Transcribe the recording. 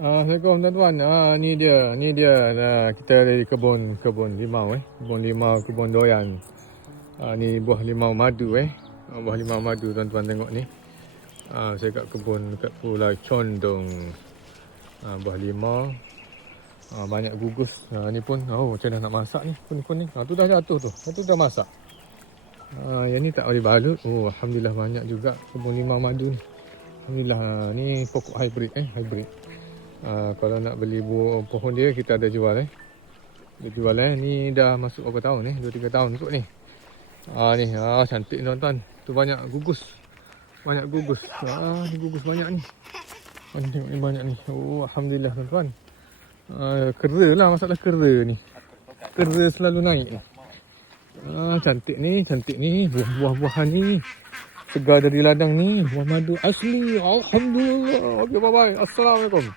Assalamualaikum tuan-tuan. Ni dia. Kita ada di kebun limau Kebun limau, kebun doyan. Ni buah limau madu Buah limau madu tuan-tuan tengok ni. Saya kat kebun dekat Pulau Condong. Buah limau. Banyak gugus. Ni pun macam dah nak masak ni. Kuning-kuning. Tu dah jatuh tu. Tu dah masak. Yang ni tak boleh balut. Alhamdulillah banyak juga kebun limau madu ni. Alhamdulillah. Ni pokok hybrid hybrid. Kalau nak beli buah pohon dia kita ada jual Dia jual Ni dah masuk berapa tahun 2-3 tahun kot ni. Ni cantik tuan-tuan. Tu banyak gugus. Banyak gugus. Ni gugus banyak ni. Tengok ni banyak ni. Alhamdulillah tuan-tuan. Kera lah masalah kera ni. Kera selalu naik ni. Cantik ni buah-buahan ni. Segar dari ladang ni. Buah madu asli. Alhamdulillah. Okay, bye-bye. Assalamualaikum.